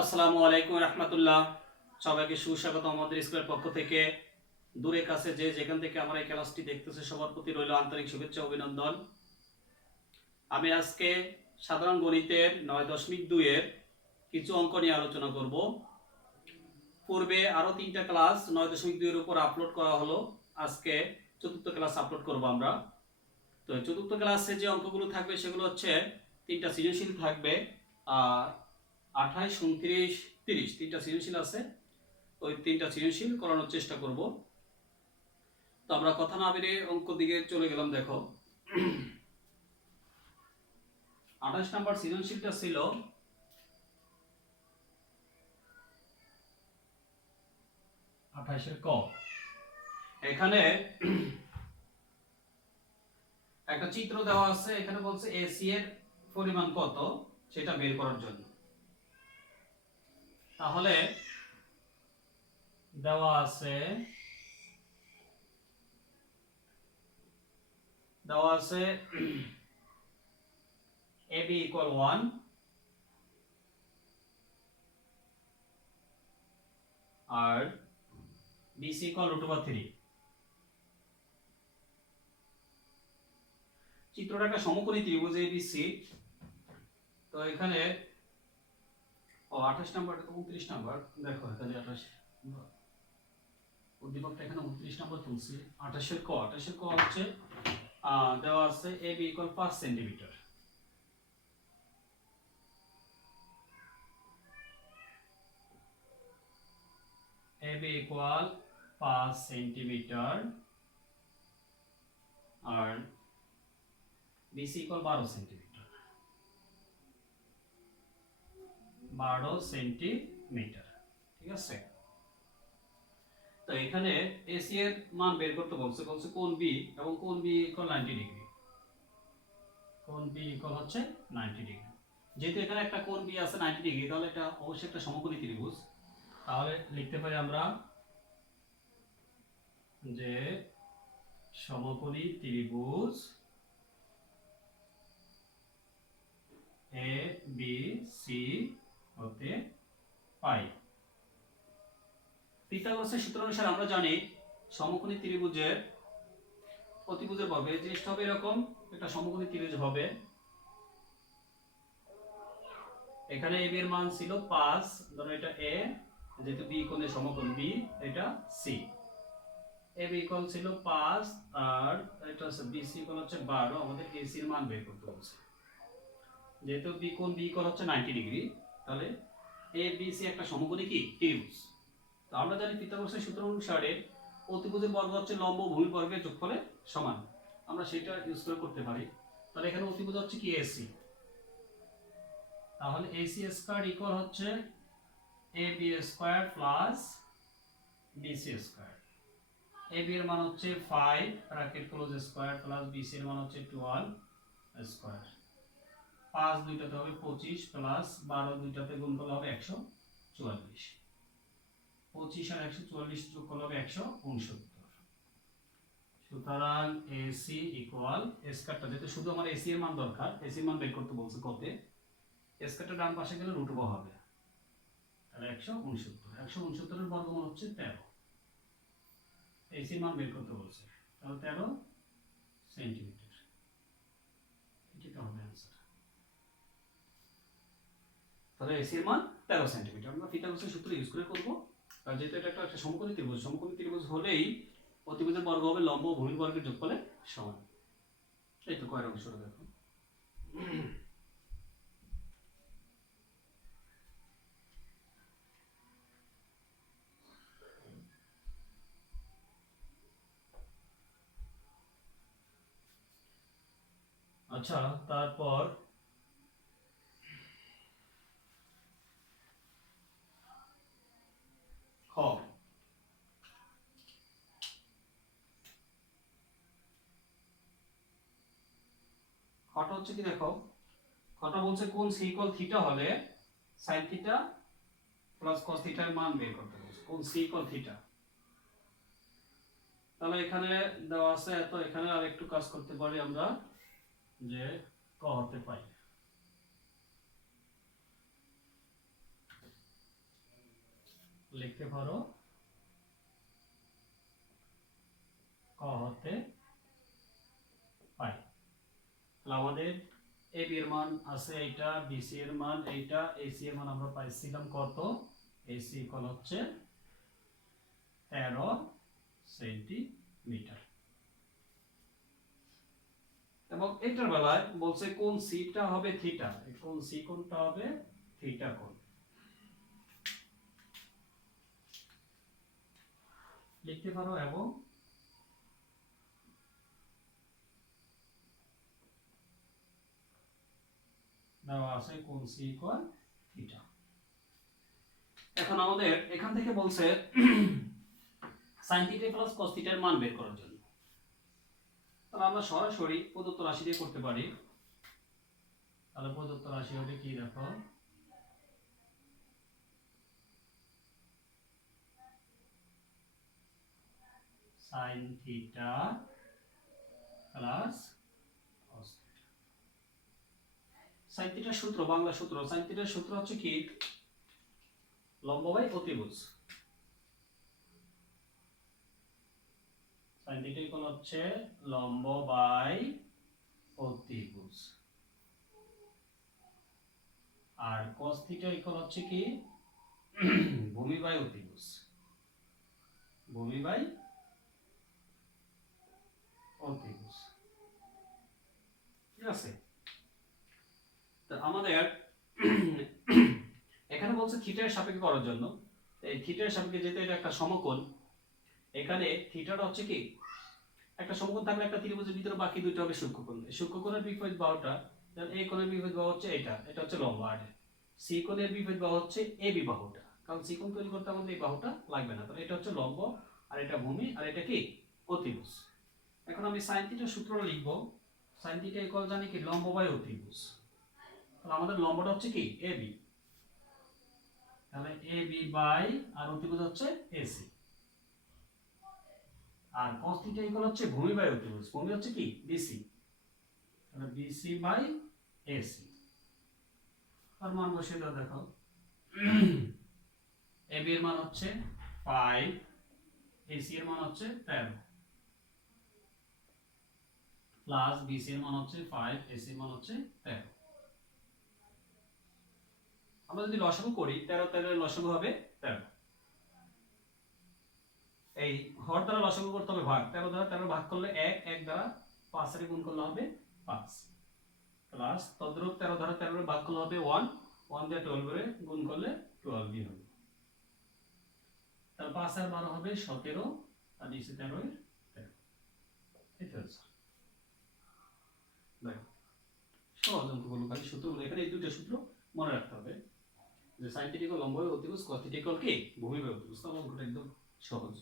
আসসালামু আলাইকুম রহমতুল্লাহ। সবাইকে সুস্বাগত আমাদের স্কুলের পক্ষ থেকে। দূরে কাছে যে যেখান থেকে আমার এই ক্লাসটি দেখতেছে সবার প্রতি রইল আন্তরিক শুভেচ্ছা অভিনন্দন। আমি আজকে সাধারণ গণিতের 9.2 এর কিছু অঙ্ক নিয়ে আলোচনা করব। পূর্বে আরো 3টা ক্লাস 9.2 এর উপর আপলোড করা হলো। আজকে চতুর্থ ক্লাস আপলোড করব আমরা। তো চতুর্থ ক্লাসে যে অঙ্কগুলো থাকবে সেগুলো হচ্ছে 3টা সৃজনশীল থাকবে, আর 28, 29, 30 3টা সৃজনশীল আছে। ওই 3টা সৃজনশীল করানোর চেষ্টা করব। তো আমরা কথা না বেরিয়ে অঙ্ক দিকে চলে গেলাম। দেখো 28 নাম্বার সৃজনশীলটা ছিল 28 ক। এখানে একটা চিত্র দেওয়া আছে, এখানে বলছে এসি এর পরিমাণ কত সেটা বের করার জন্য। তাহলে দেওয়া আছে AB equal 1 আর BC equal √3। চিত্রটা একটা সমকোণী ত্রিভুজ ABC। তো এখানে 28 নাম্বার, 29 নাম্বার দেখো, এখানে 28 উদ্দীপকটা এখানে 29 নাম্বার তুলছি। 28 এর ক হচ্ছে দেওয়া আছে AB equal 5 centimetre. AB equal 5 centimetre আর BC equal 12 সেন্টিমিটার। 12 সেন্টিমিটার, ঠিক আছে। তো এখানে AC এর মান বের করতে বলছে কোণ B এবং কোণ B equal 90 ডিগ্রি। কোণ B equal হচ্ছে 90 ডিগ্রি। যেহেতু এখানে একটা কোণ B আছে 90 ডিগ্রি, তাহলে এটা অবশ্যই একটা সমকোণী ত্রিভুজ। তাহলে লিখতে পারি আমরা যে সমকোণী ত্রিভুজ ABC হতে পাই। পিথাগোরাসের সূত্র অনুসারে আমরা জানি সমকোণী ত্রিভুজের অতিভুজের বর্গ, এই জিনিসটা হবে এরকম। একটা সমকোণী ত্রিভুজ হবে, এখানে AB এর মান ছিল 5, ধরো এটা A, যেহেতু B কোণের সমকোণ B, এটা C। AB ইকুয়াল ছিল 5 আর এটা হচ্ছে BC ইকুয়াল হচ্ছে 12। আমাদের AC এর মান বের করতে বলছে। যেহেতু B কোণ B ইকুয়াল হচ্ছে 90 ডিগ্রি, তাহলে ABC একটা সমকোণী কি ত্রিভুজ। তো আমরা জানি পিথাগোরাসের সূত্র অনুসারে অতিভুজের বর্গ হচ্ছে লম্ব ও ভূমি বর্গের যোগফলের সমান। আমরা সেটা ইউজ করে করতে পারি। তাহলে এখানে অতিভুজ হচ্ছে কি AC। তাহলে AC স্কয়ার ইকুয়াল হচ্ছে AB square plus BC square. AB এর মান হচ্ছে 5 bracket close square plus BC এর মান হচ্ছে 12 স্কয়ার। 5 দুইটাতে হবে 25 প্লাস 12 দুইটাতে গুণ করলে হবে 144। 25 আর 144 যোগ করলে হবে 169। সুতরাং AC ইকুয়াল স্কয়ারটা, যেহেতু শুধু আমার AC এর মান দরকার, AC এর মান বের করতে বলছে কতে, স্কয়ারটা ডান পাশে গেলে √2 হবে। তাহলে 169, 169 এর বর্গমূল হচ্ছে 13। AC এর মান বের করতে বলছে, তাহলে 13 সেন্টিমিটার। এটা হবে आंसर। তাহলে AC এর মান 13 সেন্টিমিটার। আমরা পিথাগোরাসের সূত্র ইউজ করে করব। আর যেহেতু এটা একটা সমকোণী ত্রিভুজ, সমকোণী ত্রিভুজ হলেই অতিভুজের বর্গ হবে লম্ব ও ভূমির বর্গের যোগফলের সমান। এই তো কয়ের অংশটা দেখো। আচ্ছা, তারপর খ। খটা হচ্ছে কি দেখো, খটা বলছে কোণ C ইকুয়াল থিটা হলে sin থিটা প্লাস cos থিটার মান বের করতে বলছে। কোণ C ইকুয়াল থিটা, তাহলে এখানে দেওয়া আছে এত, এখানে আর একটু কাজ করতে পারি আমরা, যে ক হতে পাই। লিখতে পারো ক হতে পাই। তাহলে আমাদের AB এর মান আছে এইটা, BC এর মান এইটা, AC এর মান আমরা পাইছিলাম কত, AC ইকুয়াল হচ্ছে 13 সেন্টিমিটার। এবং এটার বেলায় বলছে কোন সিটা হবে থিটা, কোন সি কোনটা হবে থিটা কোণ। লিখতে পারো এবং দেওয়া আছে কোন সি ইকুয়াল থিটা। এখন আমাদের এখান থেকে বলছে sin থিটা প্লাস cos থিটার মান বের করার জন্য। তাহলে আমরা সরাসরি প্রদত্ত রাশি দিয়ে করতে পারি। তাহলে প্রদত্ত রাশি হবে কি দেখো, sin theta plus cos theta. sin থিটার সূত্র, বাংলা সূত্র, sin থিটার সূত্র হচ্ছে কি লম্ব বাই অতিভুজ। sin থিটা ইকুয়াল হচ্ছে লম্ব বাই অতিভুজ, আর cos থিটা ইকুয়াল হচ্ছে কি ভূমি বাই অতিভুজ, ভূমি বাই অতিভুজ। ঠিক আছে? তো আমাদের এখানে বলছে থিটার সাপেক্ষে করার জন্য। এই থিটার সাপেক্ষে যেহেতু এটা একটা সমকোণ, এখানে থিটাটা হচ্ছে কি একটা সমকোণ থাকলে একটা ত্রিভুজের ভিতরে বাকি দুটো হবে সূক্ষ্মকোণ। এই সূক্ষ্মকোণের বিপরীত বাহুটা, এই কোণের বিপরীত বাহু হচ্ছে এটা, এটা হচ্ছে লম্ব, আর সি কোণের বিপরীত বাহু হচ্ছে এবি বাহুটা। কারণ সি কোণ তৈরি করতে আমাদের এই বাহুটা লাগবে না। তাহলে এটা হচ্ছে লম্ব, আর এটা ভূমি, আর এটা কি অতিভুজ। এখন আমি sin থিটার সূত্রটা লিখব। sin থিটা ইকুয়াল জানি কি লম্ব বাই অতিভুজ। তাহলে আমাদের লম্বটা হচ্ছে কি এবি, তাহলে এবি বাই আর অতিভুজ হচ্ছে এসি, আর cos থিটা ইকুয়াল হচ্ছে ভূমি বাই অতিভুজ, ভূমি হচ্ছে কি বিসি, তাহলে বিসি বাই এসি। আর মান বসিয়ে দাও, দেখো এবি এর মান হচ্ছে 5, এসি এর মান হচ্ছে 13, প্লাস বিসি এর মান হচ্ছে 5, এসি এর মান হচ্ছে 13। আমরা যদি লসাগু করি 13 13 এর লসাগু হবে 13। এই হর দ্বারা লসাগু করতে হবে ভাগ, 13 দ্বারা 13 ভাগ করলে 1, 1 দ্বারা 5 এর গুণ করলে হবে 5, প্লাস তদ্রূপ 13 দ্বারা 13 এর ভাগ করলে হবে 1, 1 দিয়ে 12 এর গুণ করলে 12 ই হবে। তাহলে 5 আর 12 হবে 17, আর নিচে 13 এর 13। এটা হচ্ছে দেখো সহজ অঙ্কগুলো, খালি সূত্রগুলো এখানে এই দুটো সূত্র মনে রাখতে হবে, যে sin থিটা ইকুয়াল লম্ব বাই অতিভুজ, cos থিটা ইকুয়াল কি ভূমি বাই অতিভুজ। তাহলে অঙ্কটা একদম সহজ।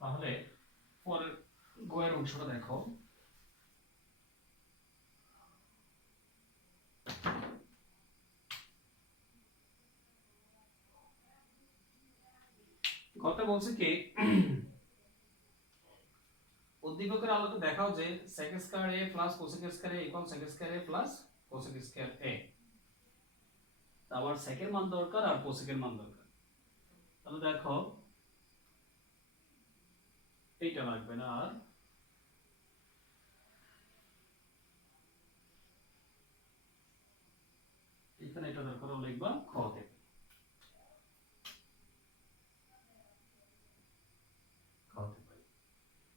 তাহলে পরের গোয়ের অংশটা দেখো। কথা বলছে কি উদ্দীপকের আলোকে দেখাও যে sec square a plus cosec square a equal sec square a plus cosec square a। আবার sec এর মান দরকার আর cosec এর মান দরকার। তাহলে দেখো এইটা লাগবে না, আর এখানে এটা দরকার, লিখবা খ থেকে।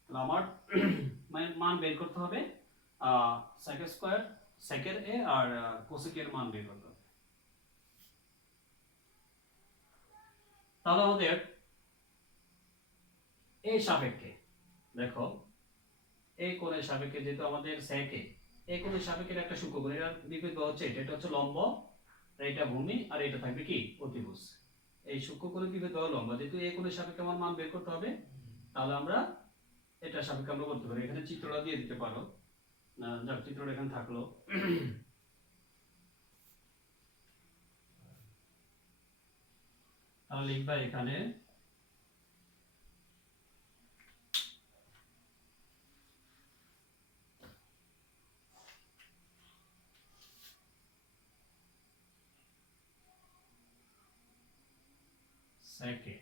তাহলে আমার মান বের করতে হবে sec স্কয়ার, sec এর a আর cosec এর মান বের করতে হবে। তাহলে আমাদের এই সাপেক্ষে দেখো, এই কোণের সাপেক্ষে যেহেতু আমাদের sec এ এই কোণের সাপেক্ষে একটা সূক্ষ্মকোণ, এর বিপরীত বাহু হচ্ছে এটা, এটা হচ্ছে লম্ব, আর এটা ভূমি, আর এটা থাকবে কি অতিভুজ। এই সূক্ষ্মকোণের বিপরীত বাহু লম্ব, যেহেতু এই কোণের সাপেক্ষে আমার মান বের করতে হবে, তাহলে আমরা এটা সাপেক্ষে আমরা করতে পারি। এখানে চিত্রটা দিয়ে দিতে পারো, না যাক চিত্রটা এখানে থাকলো। তাহলে লিখবা এখানে সেকে।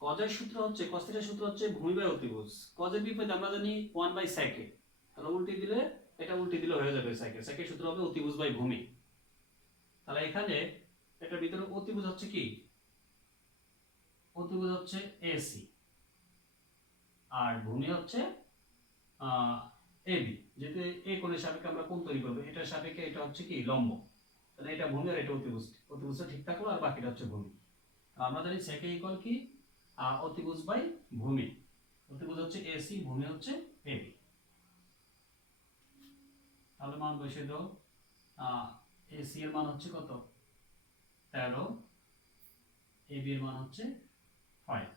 কজের সূত্র হচ্ছে, cos θ সূত্র হচ্ছে ভূমি বাই অতিভুজ। কজের বিপরীত আমরা জানি 1 বাই সেকে, তাহলে উল্টে দিলে এটা উল্টে দিলে হয়ে যাবে সেকে। সেকের সূত্র হবে অতিভুজ বাই ভূমি। তাহলে এখানে এটার ভিতরে অতিভুজ হচ্ছে কি, অতিভুজ হচ্ছে এসি আর ভূমি হচ্ছে এবি। যেহেতু এই কোণের সাপেক্ষে আমরা কোণ তৈরি করব, এটার সাপেক্ষে এটা হচ্ছে কি লম্ব, তাহলে এটা ভূমি আর এটা অতিভুজ। অতিভুজটা ঠিক থাকলো আর বাকিটা হচ্ছে ভূমি। আমরা জানি সেকে ইকুয়াল কি অতিভুজ বাই ভূমি। অতিভুজ হচ্ছে এসি, ভূমি হচ্ছে এবি। তাহলে মান বসিয়ে দাও। এসি এর মান হচ্ছে কত 13, এবি এর মান হচ্ছে 5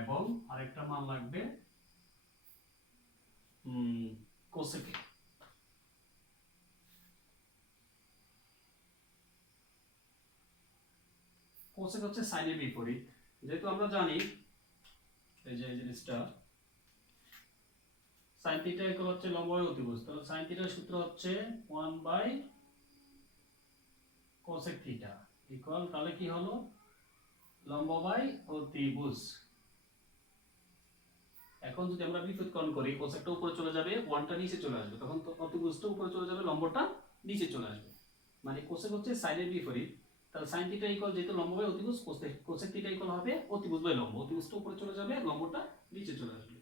এবং আরেকটা মান লাগবে কোসেকে। কোসেক হচ্ছে সাইনের বিপরীত। যেহেতু আমরা জানি এই যে জিনিসটা sin θ ইকুয়াল হচ্ছে লম্ব বাই অতিভুজ, তাহলে sin θ এর সূত্র হচ্ছে 1 বাই cosec θ ইকুয়াল, তাহলে কি হলো লম্ব বাই অতিভুজ। এখন যদি আমরা বিপরীতকরণ করি, কোসেকটা উপরে চলে যাবে, 1টা নিচে চলে আসবে, তখন তো অতিভুজটা উপরে চলে যাবে, লম্বটা নিচে চলে আসবে। মানে কোসেক হচ্ছে সাইনের বিপরীত, তাহলে sin θ ইকুয়াল যেহেতু লম্ব বাই অতিভুজ, কোসেক θ ইকুয়াল হবে অতিভুজ বাই লম্ব। অতিভুজটা উপরে চলে যাবে, লম্বটা নিচে চলে আসবে।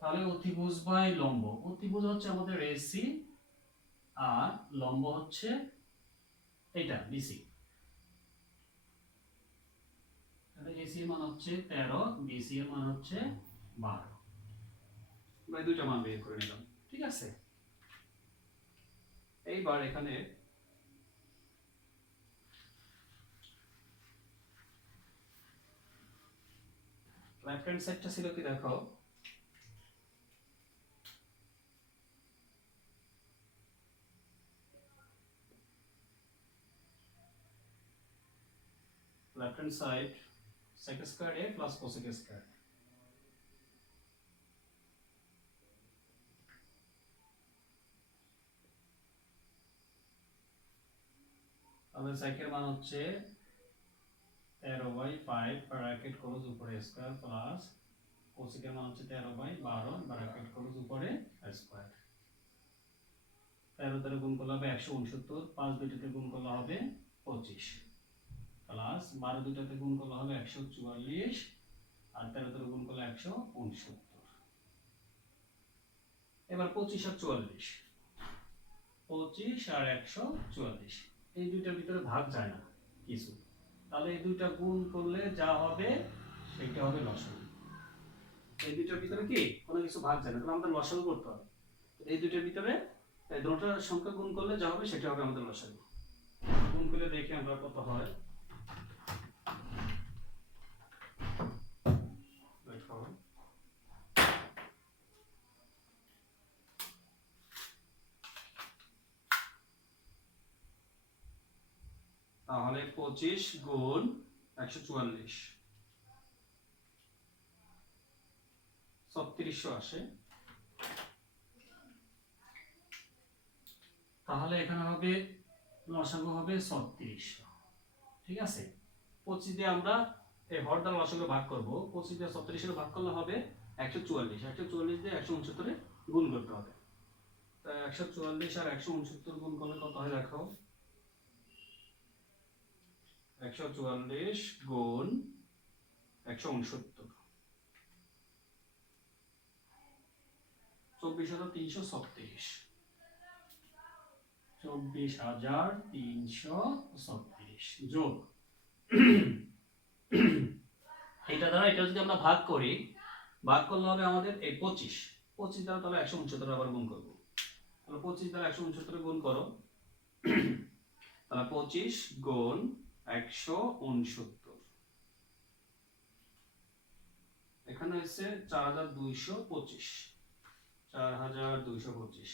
তাহলে অতিভুজ বাই লম্ব, অতিভুজ হচ্ছে আমাদের এসি আর লম্ব হচ্ছে এটা বিসি। তাহলে এসি এর মান হচ্ছে 13, বিসি এর মান হচ্ছে 12। ভাই দুইটা মান বের করে নিলাম, ঠিক আছে। এইবার এখানে লেফট হ্যান্ড সাইডটা ছিল কি দেখো, left hand side sec squared a plus cosec squared। তাহলে sec এর মান হচ্ছে 13/5 ব্র্যাকেট ক্লোজ উপরে স্কয়ার প্লাস cosec এর মান হচ্ছে 13/12 ব্র্যাকেট ক্লোজ উপরে স্কয়ার। 13 দ্বারা গুণ করলে হবে 169, 5 দুইটাতে গুণ করলে হবে 25 প্লাস 12 দুইটাতে গুণ করলে হবে 144 আর 13 দ্বারা গুণ করলে 169। এবার 25 আর 44, 25 আর 144 এই দুইটার ভিতরে ভাগ যায় না কিছু, তাহলে এই দুইটা গুণ করলে যা হবে সেটা হবে লসাগু। এই দুইটার ভিতরে কি কোনো কিছু ভাগ যায় না, তাহলে আমাদের লসাগু করতে হবে। এই দুইটার ভিতরে এই দুটোর সংখ্যা গুণ করলে যা হবে সেটা হবে আমাদের লসাগু। গুণ করে দেখি আমরা কত হয়। তাহলে 25 গুণ 144 3600 আসে। তাহলে এখানে হবে লসাগু হবে 3600, ঠিক আছে। 25 দিয়ে আমরা এই হরটা লসাগু ভাগ করব, 25 দিয়ে 3600 ভাগ করলে হবে 144, 144 দিয়ে 169 এ গুণ করতে হবে। তাই 144 আর 169 গুণ করলে কত হয় দেখো, 144 গুণ 169 24336, 24336 যোগ এটা দ্বারা এটা যদি আমরা ভাগ করি, ভাগ করলে হবে আমাদের এই 25 দ্বারা তাহলে 169 আবার গুণ করব। তাহলে 25 দ্বারা 169 গুণ করো, তাহলে 25 গুণ 169 এখানে হচ্ছে 4225, 4225,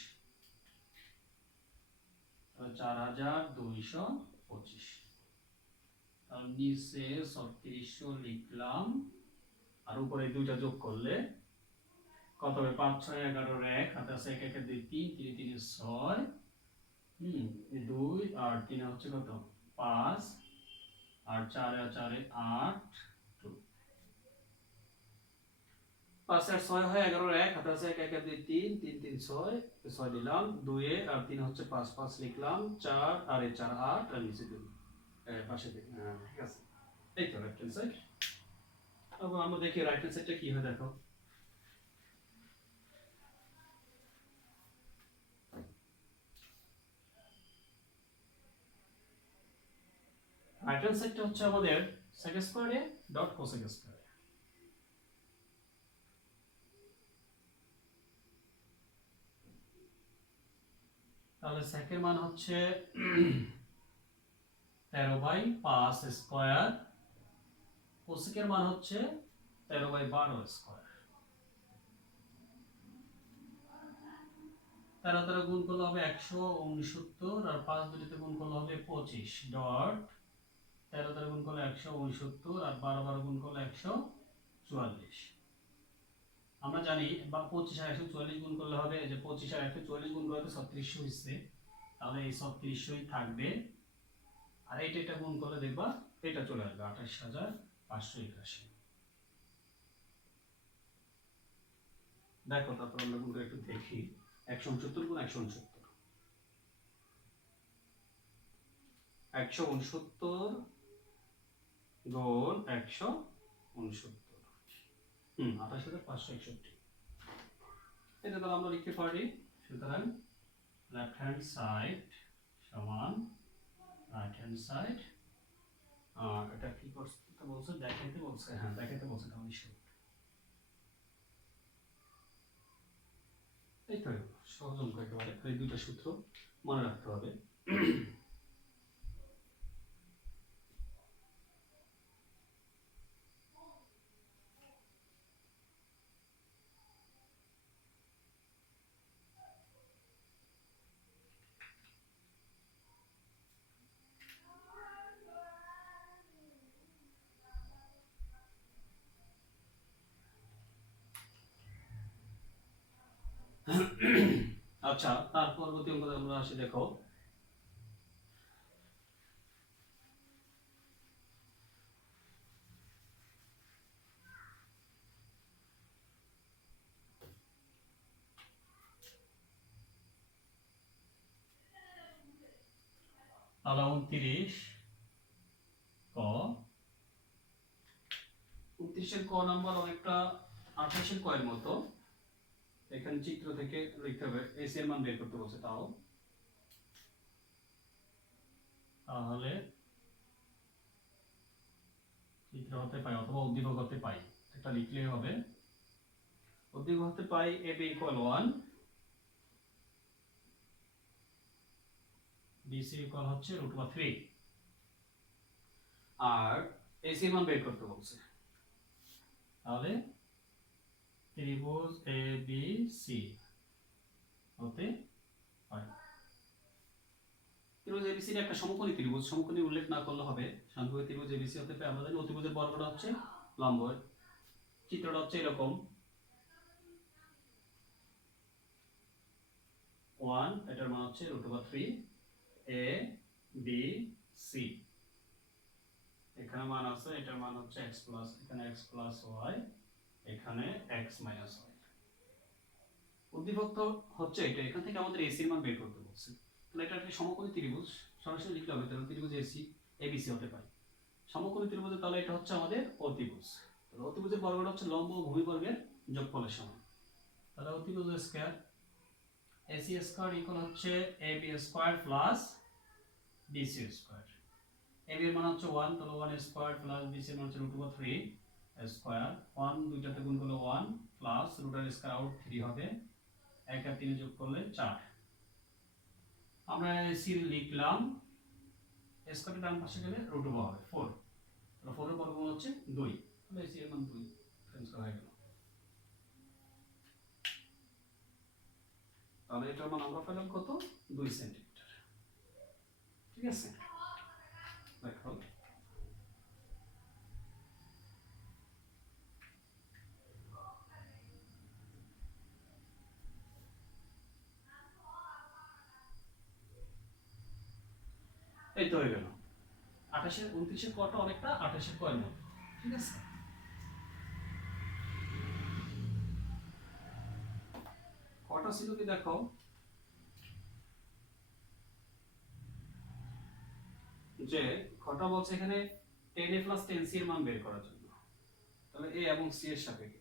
4225, তার নিচে 3600 লিখলাম, আর উপরে দুইটা যোগ করলে কত হবে? 5 6 11 1, হাতে আছে 1 1 2 3 3 3 6, 2 আর 3 হচ্ছে কত? 5, আর 4 আর 4 8, 5 আর 6 হয় 11 1, হাতে আছে 1 1 2 3 3 3 6, 6 দিলাম, 2 আর 3 হচ্ছে 5 5 লিখলাম, 4 আর 4 8, আর নিচে 2 পাশে দিই। ঠিক আছে, এই তো রাইট হ্যান্ড সাইড। আবার আমরা দেখি রাইট হ্যান্ড সাইডটা কি হয়। দেখো, রাইট হ্যান্ড সাইডটা হচ্ছে আমাদের sec square a dot cosec square. তাহলে sec এর মান হচ্ছে 13/5 স্কয়ার, cosec এর মান হচ্ছে 13/12 স্কয়ার। 13 দ্বারা গুণ করলে হবে 169, আর 5 দুটিতে গুণ করলে হবে 25 ডট 13 দ্বারা গুণ করলে 169, আর 12 12 গুণ করলে 144। আমরা জানি 25 আর 144 গুণ করলে হবে, যে 25 আর 144 গুণ করলে 3600 হচ্ছে, তাহলে এই 3600ই থাকবে, আর এটা গুণ করলে দেখবা এটা চলে আসবে 28581। দেখো, তারপর আমরা গুণ করে একটু দেখি। 169 গুণ 169, 169 গুণ 169, 28561। এটা তাহলে আমরা লিখতে পারি। সুতরাং লেফট হ্যান্ড সাইড সমান রাইট হ্যান্ড সাইড, এটা কি করতে বলছে? দেখাইতে বলছে। হ্যাঁ, দেখাইতে বলছে, তাহলে এই তো সহজ অঙ্ক একেবারে। এই দুইটা সূত্র মনে রাখতে হবে। আচ্ছা, তার পরবর্তী অঙ্কে আমরা আসি। দেখো, তাহলে 29 ক, 29-এর ক নাম্বার অনেকটা 28-এর ক এর মতো। এখানে চিত্র থেকে লিখতে হবে, এসি এর মান বের করতে বলছে। তাহলে চিত্র হতে পাই অথবা উদ্দীপক হতে পাই, এটা লিখলেই হবে। উদ্দীপক হতে পাই ab = 1, bc হচ্ছে √3, আর ac এর মান বের করতে বলছে। তাহলে ত্রিভুজ abc হতে পাই। ত্রিভুজ abc এর একটা সমকোণী ত্রিভুজ, সমকোণী উল্লেখ না করলে হবে। সমকোণী ত্রিভুজ abc হতে পাই। আমরা জানি অতিভুজের বর্গটা হচ্ছে লম্ব। চিত্রটা হচ্ছে এরকম, 1, এটার মান হচ্ছে √3, a b c, এখানে মান আছে, এটার মান হচ্ছে x+, এখানে x + y, এখানে x - y। উদ্দীপক তো হচ্ছে এটা। এখান থেকে আমাদের ac এর মান বের করতে বলছে। তাহলে এটা একটা সমকোণী ত্রিভুজ, সরাসরি লিখলে হবে। তাহলে ত্রিভুজ abc হতে পারে সমকোণী ত্রিভুজ। তাহলে এটা হচ্ছে আমাদের অতিভুজ। তাহলে অতিভুজের বর্গটা হচ্ছে লম্ব ও ভূমিবর্গের যোগফলের সমান। তাহলে অতিভুজ স্কয়ার ac স্কয়ার ইকুয়াল হচ্ছে ab square plus bc square. ab এর মান হচ্ছে 1, তাহলে 1 স্কয়ার প্লাস bc এর মান হচ্ছে √3 স্কয়ার। 1 দুইটাতে গুণ করলে 1 প্লাস রুটের স্কয়ার আউট 3 হবে, 1 আর 3 যোগ করলে 4। আমরা ac লিখলাম, স্কয়ারের ডান পাশে গেলে √2 হবে 4, তাহলে 4 এর বর্গমূল হচ্ছে 2, তাহলে ac এর মান 2 ট্রান্সফার হয়ে গেল। তাহলে এটার মান আমরা পেলাম কত 2 সেন্টিমিটার। ঠিক আছে, দেখো এই তো হয়ে গেল 28 29 কটা অনেকটা 28 কয়ের মতো। ঠিক আছে, কটা ছিল কি দেখো, যে কটা বলছে এখানে 10a প্লাস 10c এর মান বের করার জন্য। তাহলে a এবং c এর সাপেক্ষে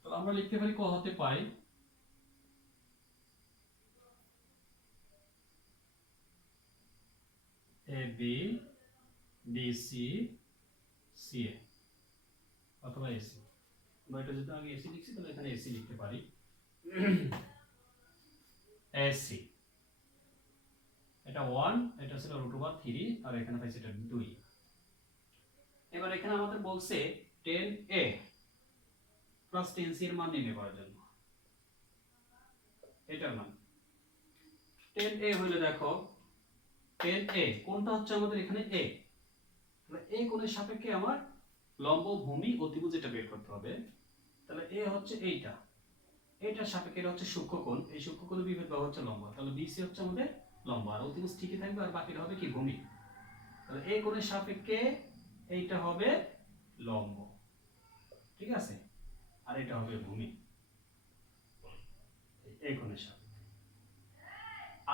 তাহলে আমরা লিখতে পারি ক হতে পাই a b b c c a অথবা ac। আমরা এটা যেহেতু আগে ac লিখছি তাহলে এখানে ac লিখতে পারি ac। এটা 1, এটা ছিল √3 আর এখানে পাইছি এটা 2। এবার এখানে আমাদের বলছে 10a প্লাস 10c এর মান নির্ণয় করার জন্য। এটার মান 10a হইলে দেখো 10a কোনটা হচ্ছে আমাদের এখানে a, তাহলে a কোণের সাপেক্ষে আমার লম্ব ভূমি অতিভুজ এটা বের করতে হবে। তাহলে a হচ্ছে এইটা, এইটার সাপেক্ষে এটা হচ্ছে সূক্ষ্মকোণ, এই সূক্ষ্মকোণের বিপরীত বাহু হচ্ছে লম্ব, তাহলে bc হচ্ছে আমাদের লম্ব আর অতিভুজ ঠিকই থাকবে আর বাকিটা হবে কি ভূমি। তাহলে a কোণের সাপেক্ষে এইটা হবে লম্ব, ঠিক আছে, আর এটা হবে ভূমি a কোণের সাপেক্ষে।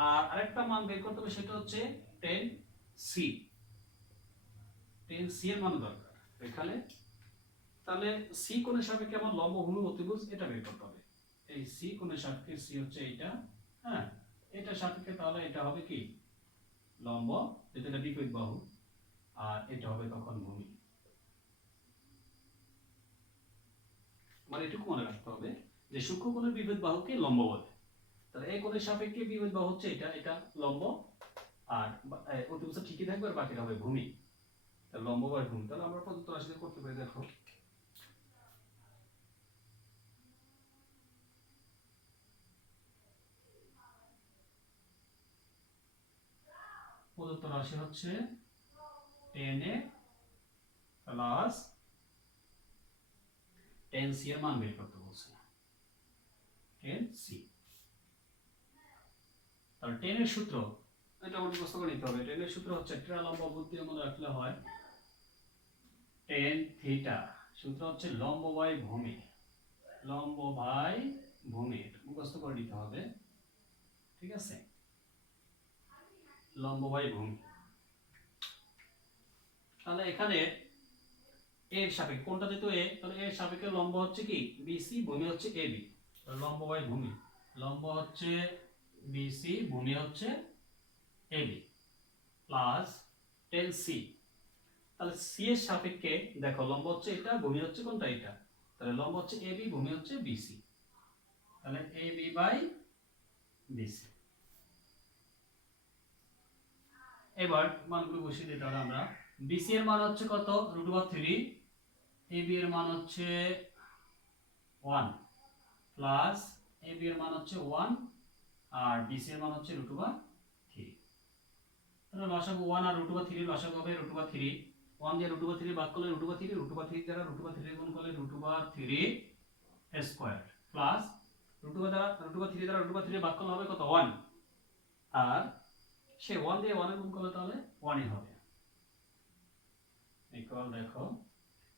আর আরেকটা মান বের করতে হবে সেটা হচ্ছে 10c, 10c এর মান দরকার এখানে। তাহলে c কোণের সাপেক্ষে আমার লম্ব ভূমি অতিভুজ এটা বের করতে হবে। এই c কোণের সাপেক্ষে c হচ্ছে এইটা, হ্যাঁ এটা সাপেক্ষে তাহলে এটা হবে কি লম্ব, এটা বিপরীত বাহু, আর এটা হবে তখন ভূমি। মানে এটুকু মনে রাখতে হবে যে সূক্ষ্মকোণের বিপরীত বাহুকে লম্ব বলে। তাহলে এই কোণের সাপেক্ষে বিপরীত বাহু হচ্ছে এটা, এটা লম্ব আর অতিভুজ ঠিকই থাকবে আর বাকিটা হবে ভূমি। তাহলে লম্ব বাই ভূমি। তাহলে আমরা প্রদত্ত রাশিতে করতে পারি, দেখো প্রদত্ত রাশি হচ্ছে 10a প্লাস 10c এর মান বের করতে বলছে, 10c। তাহলে 10 এর সূত্র এটা আমরা মুখস্থ করে নিতে হবে। 10 এর সূত্র হচ্ছে একটা লম্ব বুদ্ধি মনে রাখলে হয় 10 থিটা, সূত্র হচ্ছে লম্ব বাই ভূমি, লম্ব বাই ভূমি, মুখস্থ করে নিতে হবে। ঠিক আছে, লম্ব বাই ভূমি। তাহলে এখানে এর সাপেক্ষে কোনটা যেহেতু a, তাহলে এর সাপেক্ষে লম্ব হচ্ছে কি BC, ভূমি হচ্ছে AB। লম্ব বাই ভূমি, লম্ব হচ্ছে BC, ভূমি হচ্ছে AB প্লাস 10c। তাহলে c এর সাপেক্ষে দেখো লম্ব হচ্ছে এটা, ভূমি হচ্ছে কোনটা এটা, তাহলে লম্ব হচ্ছে AB, ভূমি হচ্ছে BC, তাহলে AB বাই BC। এবার মানগুলো বসিয়ে দিতে হবে আমরা। BC এর মান হচ্ছে কত √3, AB এর মান হচ্ছে 1 প্লাস AB এর মান হচ্ছে 1 আর BC এর মান হচ্ছে √3। তাহলে লসাগু 1 আর √3 এর লসাগু হবে √3, 1 দিয়ে √3 ভাগ করলে √3, √3 দ্বারা √3 গুণ করলে √3 স্কয়ার প্লাস √3 দ্বারা √3 ভাগ করলে হবে কত 1, আর সে 1 দিয়ে 1 এর গুণ করলে তাহলে 1 ই হবে ইকুয়াল। দেখো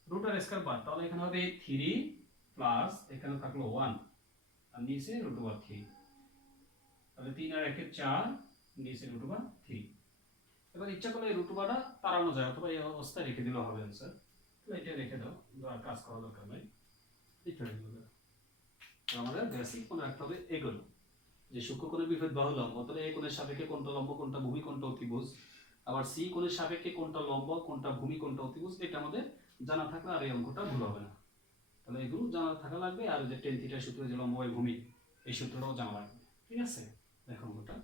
রুট আর স্কয়ার বাদ, তাহলে এখানে হবে 3 প্লাস এখানে থাকলো 1 আর নিচে √3, তাহলে 3 আর 1 এর 4, নিচে √3। এবার ইচ্ছা করলে এই √টা তাড়ানো যায় অথবা এই অবস্থায় রেখে দিলেও হবে आंसर। তো এটা রেখে দাও, কাজ করা দরকার নাই, এটা রেখে দাও। আমাদের বেসিক মনে রাখতে হবে এগুলো, যে সূক্ষ্মকোণের বিপরীত বাহু লম্ব, তাহলে এই কোণের সাপেক্ষে কোনটা লম্ব কোনটা ভূমি কোনটা অতিভুজ, আবার সি কোণের সাপেক্ষে কোনটা লম্ব কোনটা ভূমি কোনটা অতিভুজ, এটা আমাদের জানা থাকলে আর এই অঙ্কটা ভুল হবে না। তাহলে এগুলো জানা থাকা লাগবে, আর যে টেন থিটার সূত্র যে লম্ব বাই ভূমি এই সূত্রটাও জানা লাগবে। ঠিক আছে, দেখো অঙ্কটা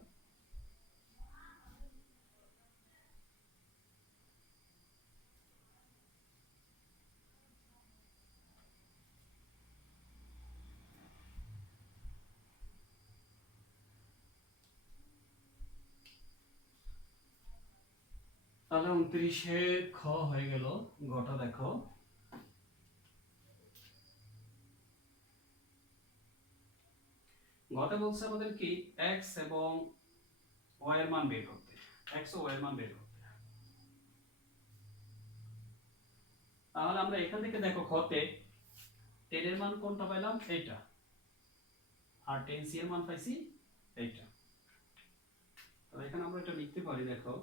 তাহলে 29-এ খ হয়ে গেল। গটা দেখো, গতে বলছে আমাদের কি x এবং y এর মান বের করতে, x ও y এর মান বের করতে। তাহলে আমরা এখান থেকে দেখো খতে 10 এর মান কোনটা পাইলাম, এইটা, আর 10c এর মান পাইছি এইটা। তাহলে এখানে আমরা এটা লিখতে পারি, দেখো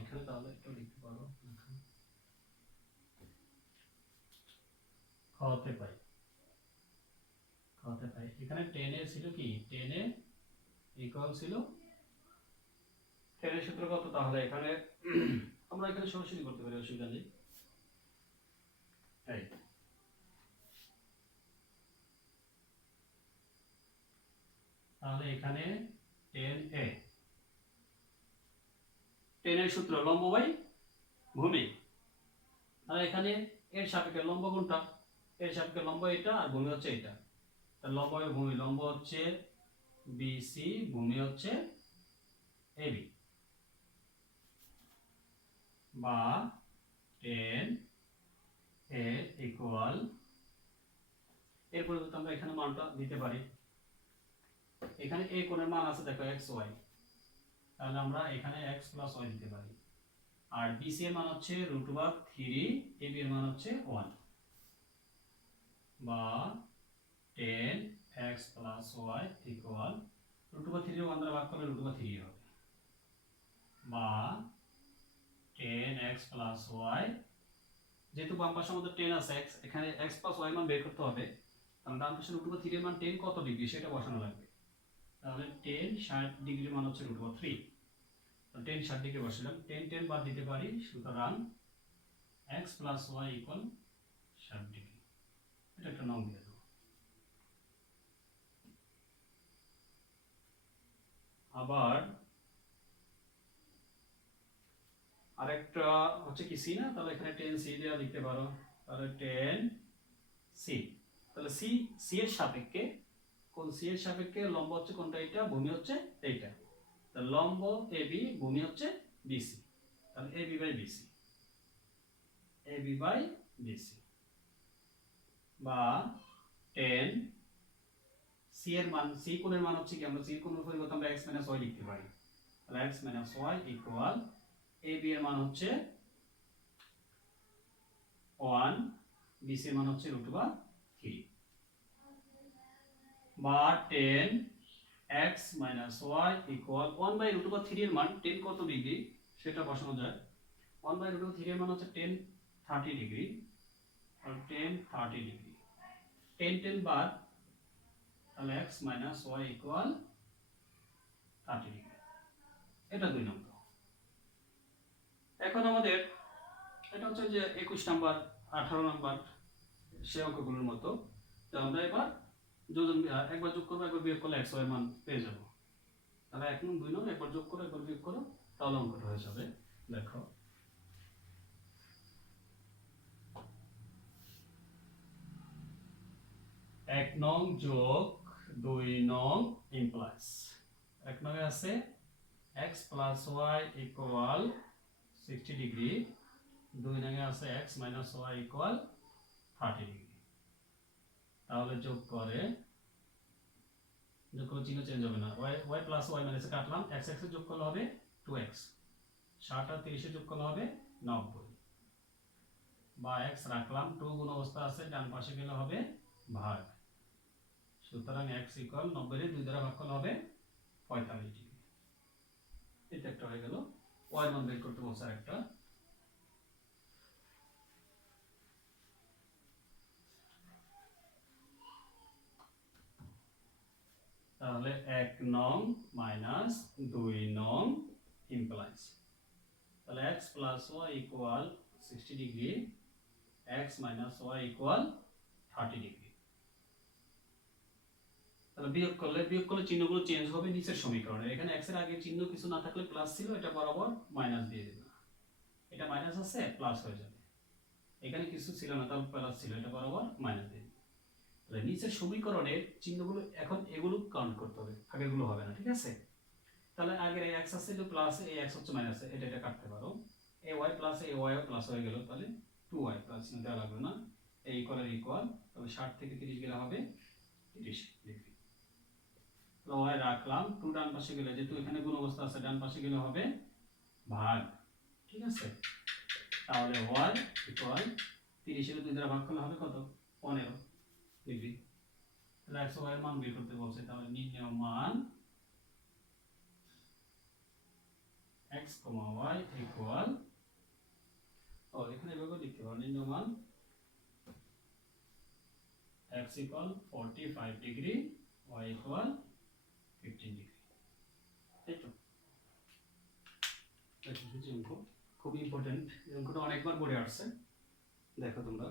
এখানে তাহলে একটু লিখতে পারো, খতে পাই, খতে পাই এখানে 10 এ ছিল কি, 10 এ ইকুয়াল ছিল 10 এর সূত্র কত, তাহলে এখানে আমরা এখানে সরাসরি করতে পারি, অসুবিধা নেই। এই তাহলে এখানে 10a, 10 এর সূত্র লম্ব বাই ভূমি। আর এখানে এর সাপেক্ষে লম্ব কোনটা, এর সাপেক্ষে লম্ব এটা আর ভূমি হচ্ছে এটা। তাহলে লম্ব বাই ভূমি, লম্ব হচ্ছে বিসি, ভূমি হচ্ছে এবি, বা 10 এ ইকুয়াল, এর পরিবর্তে আমরা এখানে মানটা দিতে পারি। এখানে a কোণের মান আছে দেখো x y, তাহলে আমরা এখানে x প্লাস y দিতে পারি। আর BC এর মান হচ্ছে √3, AB এর মান হচ্ছে 1, বা 10x প্লাস y ইকুয়াল √3 এর 1 দ্বারা ভাগ করলে √3 হবে, বা 10x প্লাস y, যেহেতু বাম পাশে আমাদের 10 আছে, x এখানে x প্লাস y মান বের করতে হবে, কারণ ডান পাশে √3 এর মান 10 কত ডিগ্রি সেটা বসানো লাগবে। তাহলে 10 60 ডিগ্রির মান হচ্ছে √3, 10 60 ডিগ্রি বসালাম, 10 10 বাদ দিতে পারি, সুতরাং x plus y equal 60 degree. এটা একটা নাম দিয়ে দেবো। আবার আরেকটা হচ্ছে কি সি না, তাহলে এখানে 10c দেওয়া লিখতে পারো, তাহলে 10c, তাহলে সি, সি এর সাপেক্ষে কোন, সি এর সাপেক্ষে লম্ব হচ্ছে কোনটা, এটা, ভূমি হচ্ছে এইটা, তাহলে লম্ব এবি, ভূমি হচ্ছে বিসি, তাহলে AB by BC, AB by BC, বা 10 সি এর মান, সি কোণের মান হচ্ছে কি, আমরা সি কোণের পরিবর্তে আমরা x y লিখতে পারি, তাহলে x y ইকুয়াল এবি এর মান হচ্ছে 1, বিসি এর মান হচ্ছে √3, বা 10 x y ইকুয়াল 1 বাই √3 এর মান 10 কত ডিগ্রি সেটা বসানো যায়। 1 বাই √3 এর মান হচ্ছে 10 30 ডিগ্রি, আর 10 30 ডিগ্রি, 10 10 বাদ, তাহলে x y ইকুয়াল 30 ডিগ্রি। এটা 2 নম্বর। এখন আমাদের এটা হচ্ছে যে 21 নাম্বার 18 নাম্বার সে অঙ্কগুলোর মতো। তো আমরা এবার যোজন, একবার যোগ করবো একবার বিয়োগ করলে x y এর মান পেয়ে যাব। তাহলে 1 নং 2 নং একবার যোগ করো একবার বিয়োগ করো, তাহলে অঙ্কটা হয়ে যাবে। দেখো 1 নং যোগ 2 নং ইমপ্লাইজ, 1 নং এ আছে x plus y equal 60 degree, 2 নং এ আছে x y ইকুয়াল 30 ডিগ্রি। তাহলে যোগ করে চিহ্ন চেঞ্জ হবে না, y প্লাস y মাইনাসে কাটলাম, x x এ যোগ করলে হবে 2x, 60 আর 30 এ যোগ করলে হবে 90, বা x রাখলাম, 2 গুণ অবস্থা আছে, ডান পাশে গেলে হবে ভাগ, সুতরাং x ইকুয়াল 90 এর 2 দ্বারা ভাগ করলে হবে 45 ডিগ্রি। এটা একটা হয়ে গেল। y মান বের করতে বলছে একটা, তাহলে 1 নং মাইনাস 2 নং ইমপ্লাইজ, তাহলে x plus y equal 60 degree, x minus y equal 30 degree. তাহলে বিয়োগ করলে চিহ্নগুলো চেঞ্জ হবে নিচের সমীকরণে। এখানে x এর আগে চিহ্ন কিছু না থাকলে প্লাস ছিল, এটা বরাবর মাইনাস দিয়ে দেব। এটা মাইনাস আছে প্লাস হয়ে যাবে, এখানে কিছু ছিল না তাহলে প্লাস ছিল, এটা বরাবর মাইনাস দিয়ে দেব। তাহলে নিচের সমীকরণের চিহ্নগুলো এখন এগুলো কাউন্ট করতে হবে, আগেরগুলো হবে না, ঠিক আছে? তাহলে আগের এই x আছে তো প্লাস, এই x হচ্ছে মাইনাস, এটা কাটতে পারো। এই y প্লাস এই y প্লাস হয়ে গেল, তাহলে 2y প্লাস চিহ্ন দেওয়া লাগবে না, এই ইকুয়াল ইকুয়াল, তবে 60 থেকে 30 গেলে হবে 30 ডিগ্রি। তো y রাখলাম, 2 ডান পাশে গেলে, যেহেতু এখানে গুণ অবস্থা আছে, ডান পাশে গেলে হবে ভাগ, ঠিক আছে? তাহলে y ইকুয়াল 30 এর 2 দ্বারা ভাগ করলে হবে কত? 15 ডিগ্রি। তাহলে x y এর মান বের করতে বলছে, তাহলে নির্ণেয় মান x, y ইকুয়াল, এখানে এভাবে লিখতে পারো, নির্ণেয় মান x equal 45 degree, y equal 15 degree. তাই তো? এই অঙ্ক খুব ইম্পর্টেন্ট, এই অঙ্কটা অনেকবার পড়ে আসছে, দেখো তোমরা।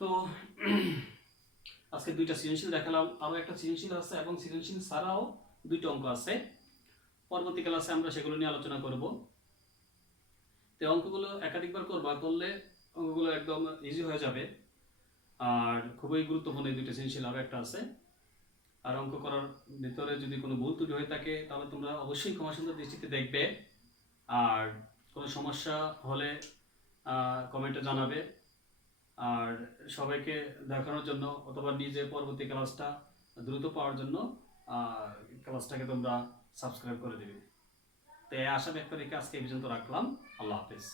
তো আজকে দুইটা সৃজনশীল দেখালাম, আরো একটা সৃজনশীল আছে এবং সৃজনশীল ছাড়াও দুইটা অঙ্ক আছে, পরবর্তী ক্লাসে আমরা সেগুলো নিয়ে আলোচনা করব। তো অঙ্কগুলো একাধিকবার করলে অঙ্কগুলো একদম ইজি হয়ে যাবে, আর খুবই গুরুত্বপূর্ণ এই দুইটা সৃজনশীল। আরো একটা আছে, আর অঙ্ক করার ভিতরে যদি কোনো ভুল ত্রুটি হয়ে থাকে তাহলে তোমরা অবশ্যই ক্ষমা সুন্দর দৃষ্টিতে দেখবে, আর কোনো সমস্যা হলে কমেন্টে জানাবে। আর সবাইকে দেখানোর জন্য অথবা নিজে পরবর্তী ক্লাসটা দ্রুত পাওয়ার জন্য ক্লাসটাকে তোমরা সাবস্ক্রাইব করে দেবে। তো এই আশা ব্যক্ত রেখে আজকে এই পর্যন্ত রাখলাম। আল্লাহ হাফেজ।